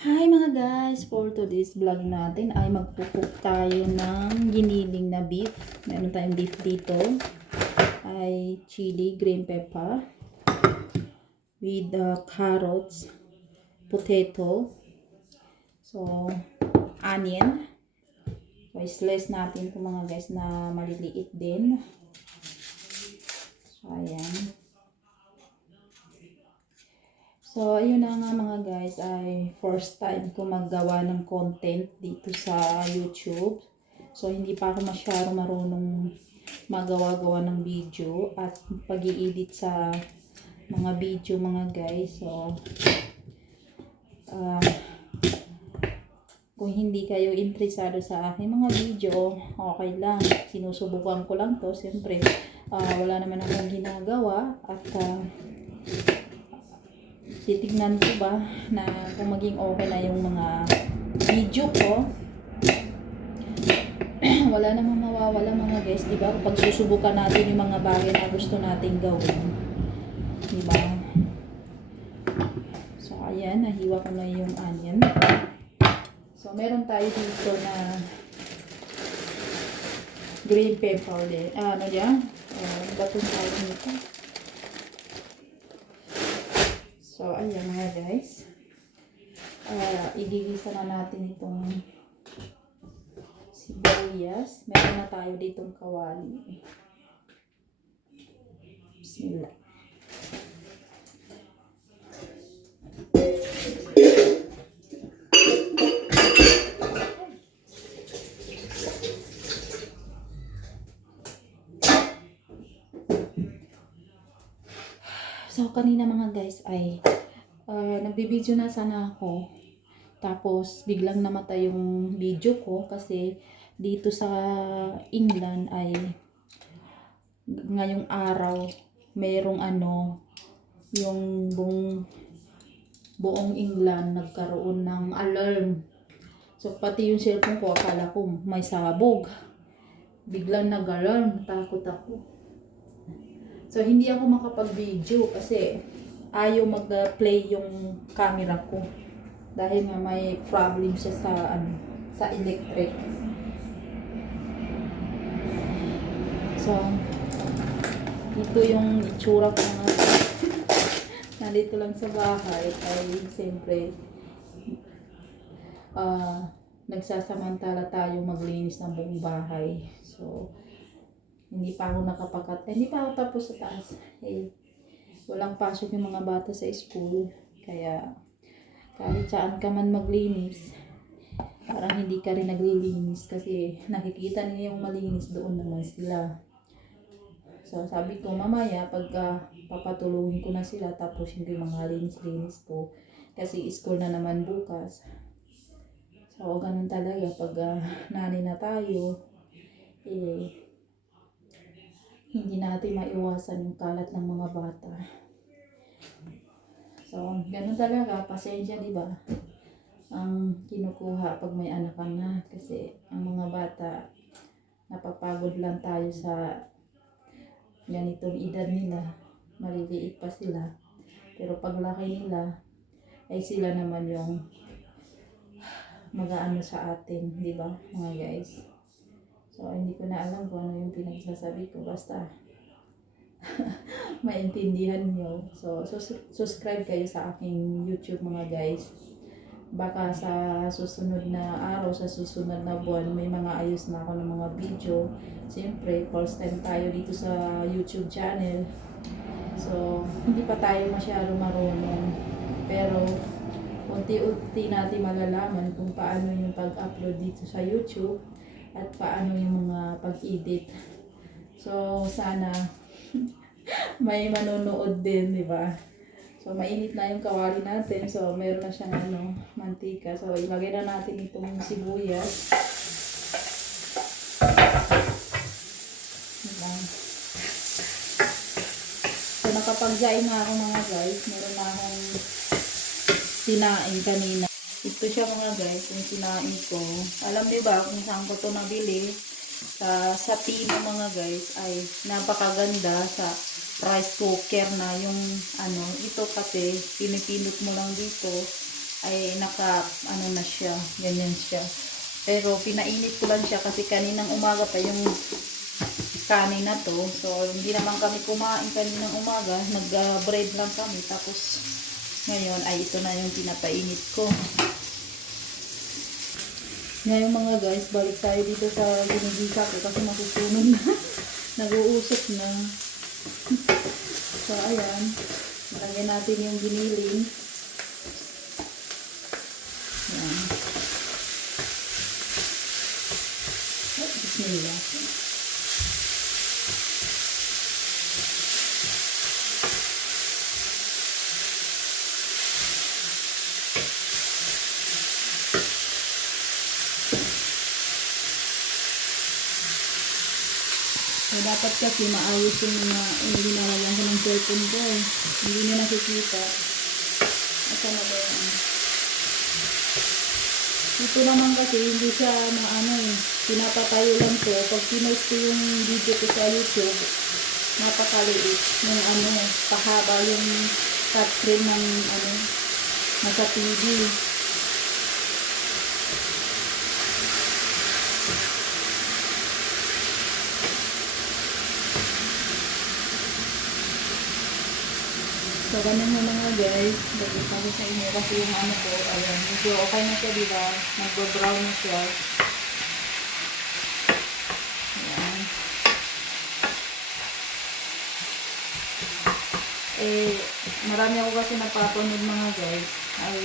Hi mga guys! For today's vlog natin ay magpucook tayo ng giniling na beef. Meron tayong beef dito. Ay chili, green pepper with carrots, potato, so onion. So slice natin ito mga guys na maliliit din. So ayan. So, ayun na nga mga guys, ay first time ko maggawa ng content dito sa YouTube. So, hindi pa ako masyado marunong magawa-gawa ng video at pag-i-edit sa mga video mga guys. So, kung hindi kayo interesado sa aking mga video, okay lang. Sinusubukan ko lang to. Siyempre, wala naman akong ginagawa at titignan ko ba na kung maging okay na yung mga video ko. Wala namang mawawala mga guys, diba? Pag susubukan natin yung mga bagay na gusto nating gawin, diba? So ayan, nahiwa ko na yung onion. So meron tayo dito na green pepper din. Ano yan? Batong tayo nito. So, ayan mga guys. Igigisa na natin itong sibuyas. Meron na tayo ditong kawali. Bismillah. So, kanina mga guys ay nagbibideo na sana ako. Tapos, biglang namatay yung video ko kasi dito sa England ay ngayong araw mayroong yung buong England nagkaroon ng alarm. So, pati yung cellphone ko akala ko may sabog. Biglang nag-alarm. Takot ako. So, hindi ako makapag-video kasi ayaw mag-play yung camera ko. Dahil nga may problem siya sa electric. So, ito yung itsura ko nga. Nandito lang sa bahay ay siyempre nagsasamantala tayo maglinis ng buong bahay. So, hindi pa ako hindi pa ako tapos sa taas. Walang pasok yung mga bata sa school. Kaya, kahit saan ka man maglinis, parang hindi ka rin naglilinis kasi nakikita niya yung malinis doon naman sila. So, sabi ko, mamaya, pag papatulungin ko na sila, tapos hindi mga linis-linis ko, kasi school na naman bukas. So, ganun talaga, pag nani na tayo, hindi natin maiwasan yung kalat ng mga bata. So, ganun talaga, pasensya, di ba? Ang kinukuha pag may anak ka na. Kasi ang mga bata, napapagod lang tayo sa ganitong edad nila. Maliliit pa sila. Pero paglaki nila, ay sila naman yung mag-aano sa atin, di ba, mga guys? So, hindi ko na alam kung ano yung pinagsasabi ko. Basta, maintindihan nyo. So, subscribe kayo sa aking YouTube mga guys. Baka sa susunod na araw, sa susunod na buwan, may mga ayos na ako ng mga video. Siyempre, first time tayo dito sa YouTube channel. So, hindi pa tayo masyado marunong. Pero, unti-unti natin malalaman kung paano yung pag-upload dito sa YouTube at paano yung mga pag-edit. So, sana may manonood din, di ba? So, mainit na yung kawali natin. So, meron na siyang mantika. So, ilagay na natin itong sibuyas. Diba? So, nakapag-saing na ako mga guys. Meron na akong sinain kanina. Ito siya mga guys, yung sinain ko. Alam niyo ba kung saan ko ito nabili? Sa Tino mga guys ay napakaganda sa rice cooker na yung ito kasi pinipindot mo lang dito ay naka ano na siya, ganyan siya. Pero pinainit ko lang siya kasi kaninang umaga pa yung kanin na to. So hindi naman kami kumain kaninang umaga, nag-bread lang kami. Tapos ngayon ay ito na yung pinapainit ko. Ngayon mga guys, balik tayo dito sa ginigisa ko kasi masusunod na. Nag-uusok na. So ayan, lagyan natin yung giniling. Ayan. Oh, bismillah. So, dapat kasi maayos yung mga ginagawa ko ng cellphone ko. Hindi nyo nakikita. Asa na ba yan? Ito naman kasi hindi siya maano eh. Pinapatayo lang to. Pag pinost ko yung video ko sa YouTube, napakaliit. Yung ano, pahaba yung touchscreen ng ano, nasa TV. So, ganun mo mga guys. Dagdag ko sa inyo kasi yung ano ko, ayan, medyo okay na siya, diba? Nag-brown na siya. Ayan. Eh, marami ako kasi napapanood mga guys. Ay,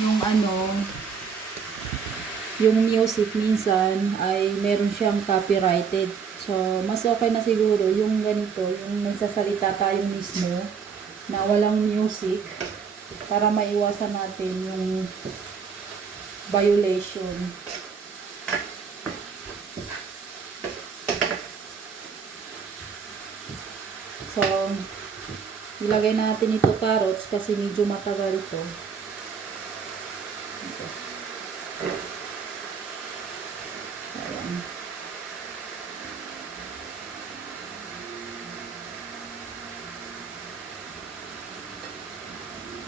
yung ano, yung music minsan ay meron siyang copyrighted. So, mas okay na siguro yung ganito, yung nagsasalita tayo mismo na walang music para maiwasan natin yung violation. So, ilagay natin ito carrots kasi medyo matagal ito. Ayan.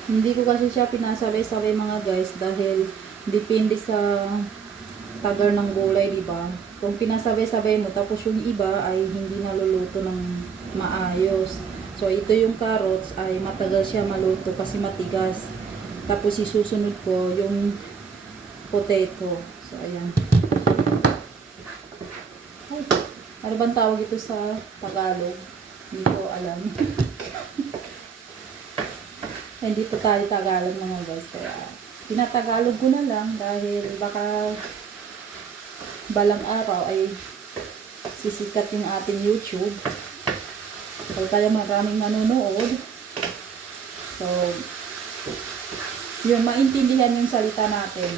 Hindi ko kasi siya pinasabay-sabay mga guys dahil depende sa tagal ng gulay, diba? Kung pinasabay-sabay mo tapos yung iba ay hindi naluluto ng maayos. So ito yung carrots ay matagal siya maluto kasi matigas. Tapos isusunod ko yung potato. So ayan. Ay, ano bang tawag ito sa Tagalog? Hindi ko alam. Hindi po tayo Tagalog mga guys, kaya tinatagalog ko na lang dahil baka balang araw ay sisikat yung ating YouTube. Kaya tayo maraming manonood. So, yun, maintindihan yung salita natin.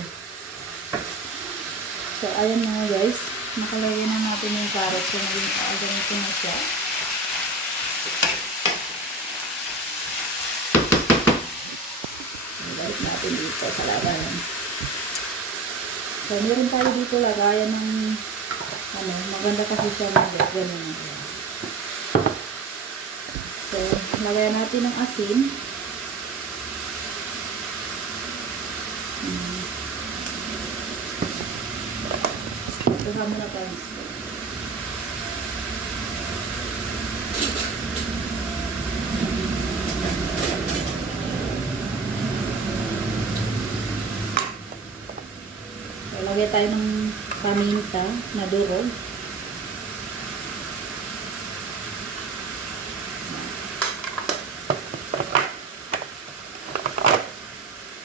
So, ayan mga guys, nakalagay na natin yung carrots. So, naging ganito na siya. Balik natin dito sa lagayan. So, meron tayo dito lagayan ng ano, maganda kasi siya mga ganun. So, lagayan natin ng asin. Ito ka muna tayo. Lagyan tayo ng paminta na durog.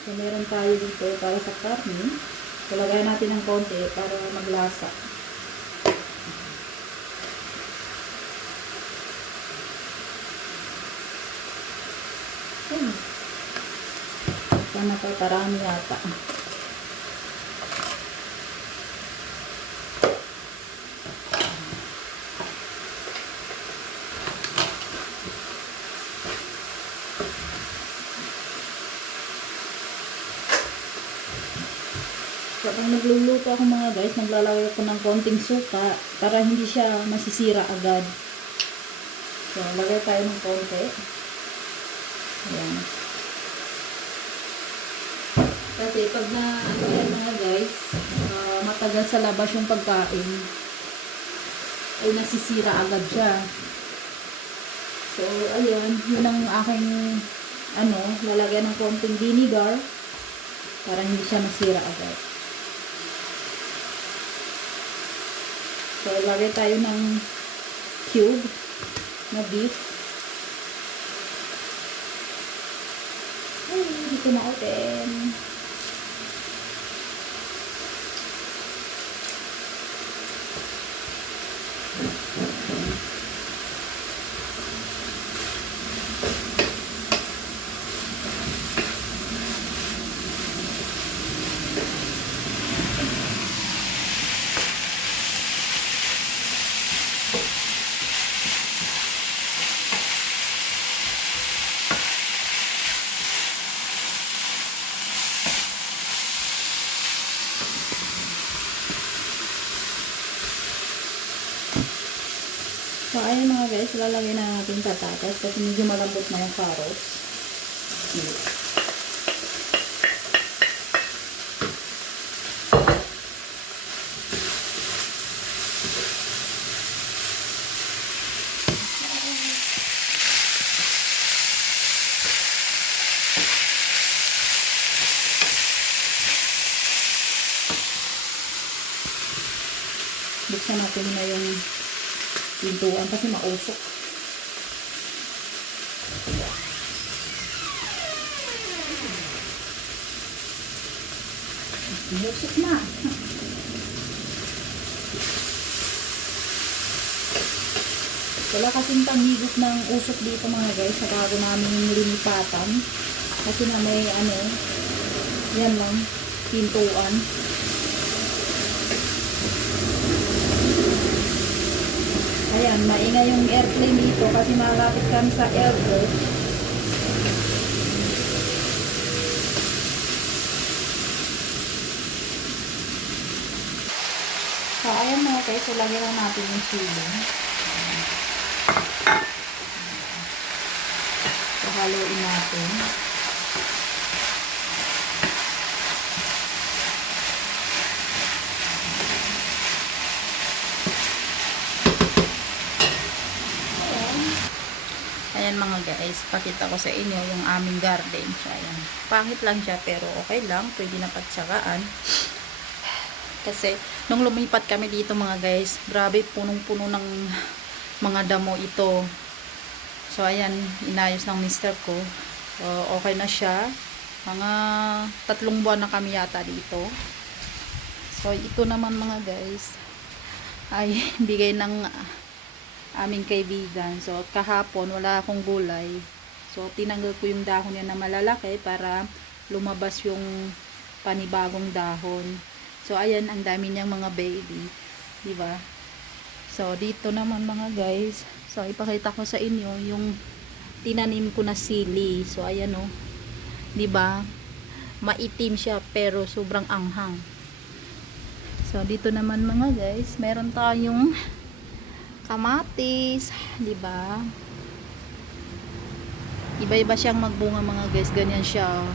So, meron tayo dito para sa karne. So, lagyan natin ng konti para maglasa. Sana pa parami yata. So, pag nagluluto ako mga guys, naglalagay ako ng konting suka para hindi siya masisira agad. So, lagay tayo ng konti. Ayan. kasi pag na ano yan mga guys, matagal sa labas yung pagkain, ay nasisira agad siya. So, ayun, yun ang aking lalagyan ng konting vinegar para hindi siya masira agad. So, lagay tayo ng cube na beef. Ay, hindi ko na-open. So, ayun mga guys, lalagyan na natin patatas kasi medyo malambot na yung carrots. Buksan natin na yung pintuan kasi mausok. Mausok na. Wala kasing panghigop ng usok dito mga guys sa bago namin linipatan. Kasi na may yan lang, pintuan. Ayan, maingay yung airplane dito kasi malapit kami sa airport. So, ayan mga guys, so lagyan lang natin yung sili. So, haluin natin. Ayan mga guys, pakita ko sa inyo yung aming garden. So, ayan. Pangit lang siya pero okay lang. Pwede na patsagaan. Kasi nung lumipat kami dito mga guys, grabe punong-puno ng mga damo ito. So ayan, inayos ng mister ko. So okay na siya. Mga 3 buwan na kami yata dito. So ito naman mga guys ay bigay ng aming kaibigan. So kahapon wala akong gulay. So tinanggal ko yung dahon niya na malalaki para lumabas yung panibagong dahon. So ayan, ang dami niyang mga baby, 'di ba? So dito naman mga guys, so ipakita ko sa inyo yung tinanim ko na sili. So ayan oh. 'Di ba? Maitim siya pero sobrang anghang. So dito naman mga guys, meron tayong kamatis, 'di ba? Iba-iba siyang magbunga mga guys, ganyan siya. Oh.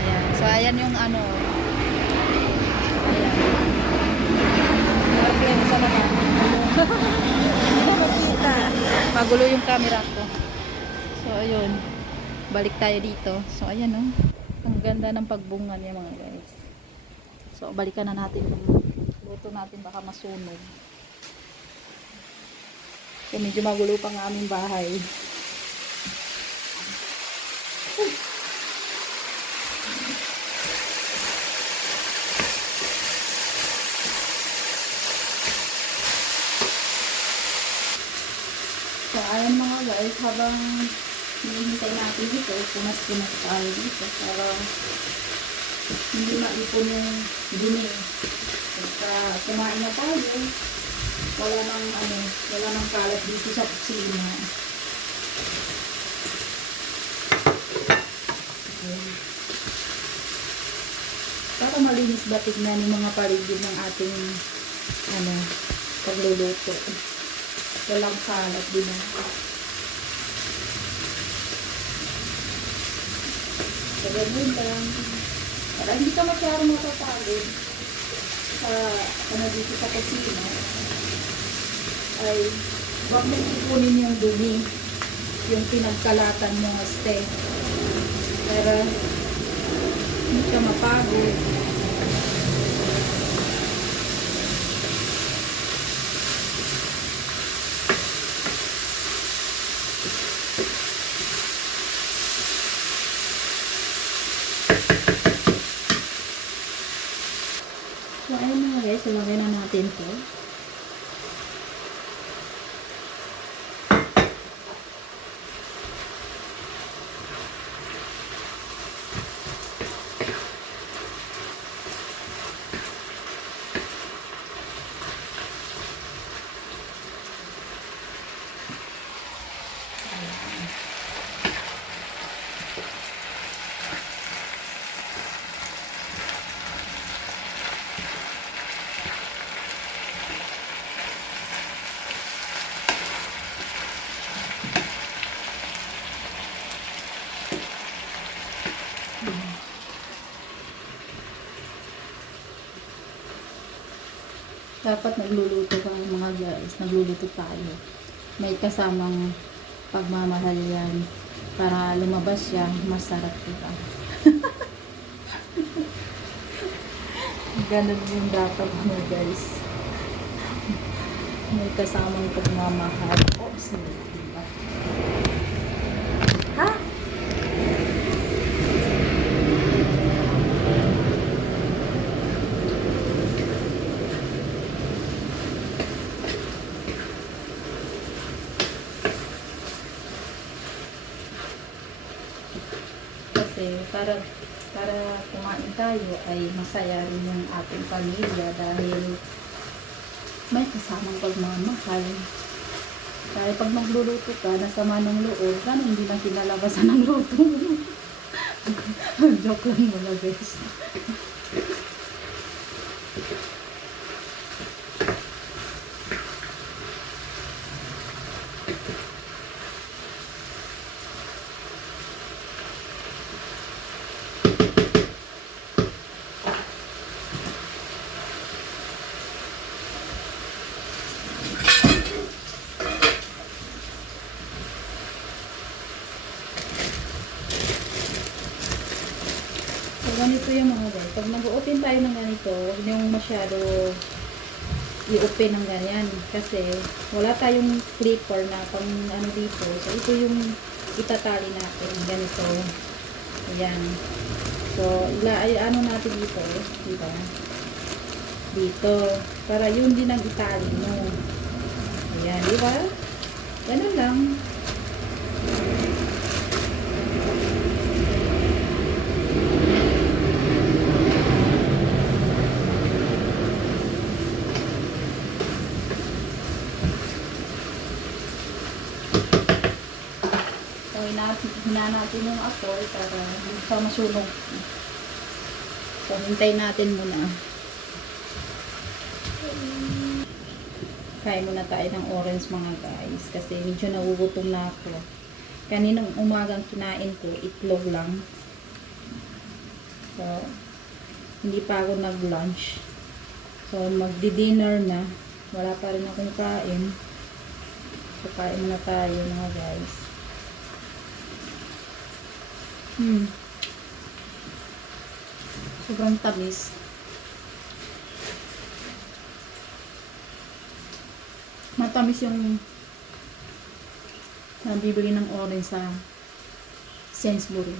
Ayan. So ayan yung Ayan. Airplane sa naman. Hindi na makita. Magulo yung camera ko. So ayun. Balik tayo dito. So ayan oh. Ang ganda ng pagbunga niya mga guys. So balikan na natin. Luto natin baka masunog. So medyo magulo pa ang aming bahay. So ayan mga guys, habang hinihintay natin dito, punas-punas tayo dito para hindi maipon yung dumi. Pagka kumain na tayo, wala nang kalat dito sa kusina. Para malinis ba tignan yung mga paligid ng ating pagluluto. Walang kalat din. So, ganun lang. Para hindi ka masyadong mapapagod sa dito sa kusina, ay huwag mong ipunin yung dumi, yung pinagkalatan mo ng steak. Para hindi ka mapagod. So, ayun mga guys, ilagay na natin ito. Dapat nagluluto ka mga guys, nagluluto tayo. May kasamang pagmamahal yan para lumabas siya, masarap diba? Ganun yung dapat mo guys. May kasamang pagmamahal. Oops, diba? Ha? Para kumain tayo ay masaya rin yung ating pamilya dahil may kasamang pagmamahal. Dahil pag magluluto ka, nasama ng loob, sana hindi na kinalabasan ng luto mo. Joke lang mga guys. Ganito yung mga guys. Pag nag-open tayo ng ganito, huwag niyong masyado i-open ng ganyan. Kasi wala tayong clipper na pang ano dito. So ito yung itatali natin. Ganito. Ayan. So ano natin dito. Diba? Dito. Para yun din ang itali mo. Ayan. Diba? Ganun lang. Hina natin yung apoy para hindi pa masunog. So, hintayin natin muna. Kain muna tayo ng orange mga guys. Kasi medyo nagugutom na ako. Kaninang umagang kinain ko, itlog lang. So, hindi pa ako nag-lunch. So, magdi-dinner na. Wala pa rin akong kain. So, kain muna tayo mga guys. Sobrang tamis. Matamis yung nabibili ng orange sa Sainsbury.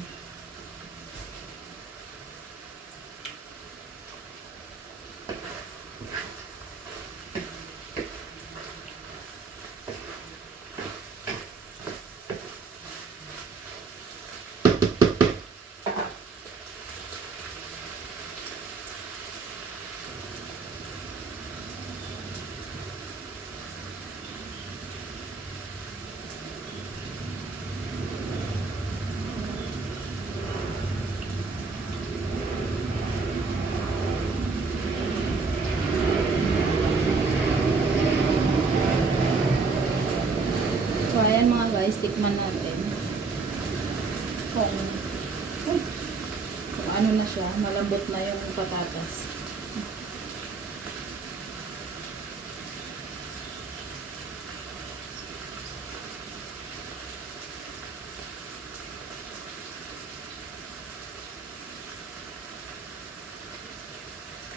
Ayan mga guys, tikman natin kung ano na siya, malambot na yung patatas.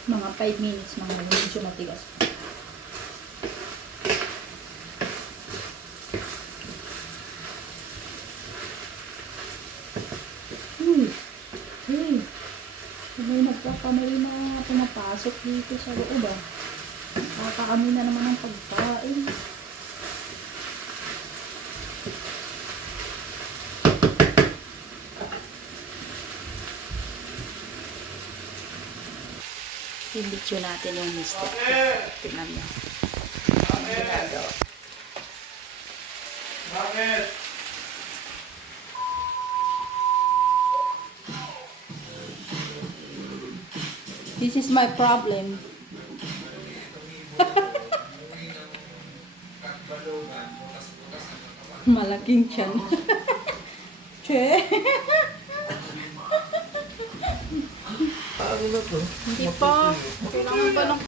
Mga 5 minutes, mga medyo matigas. Hey, may nagkakamali na pumapasok dito sa loob ah. Kakaamoy na naman ang pagkain. Ibityo natin yung mister. Tingnan mo. Ang ginagawa. Bakit? This is my problem. Malaking tiyan. Che. Ano na to? Hindi pa. Kailangan pa lang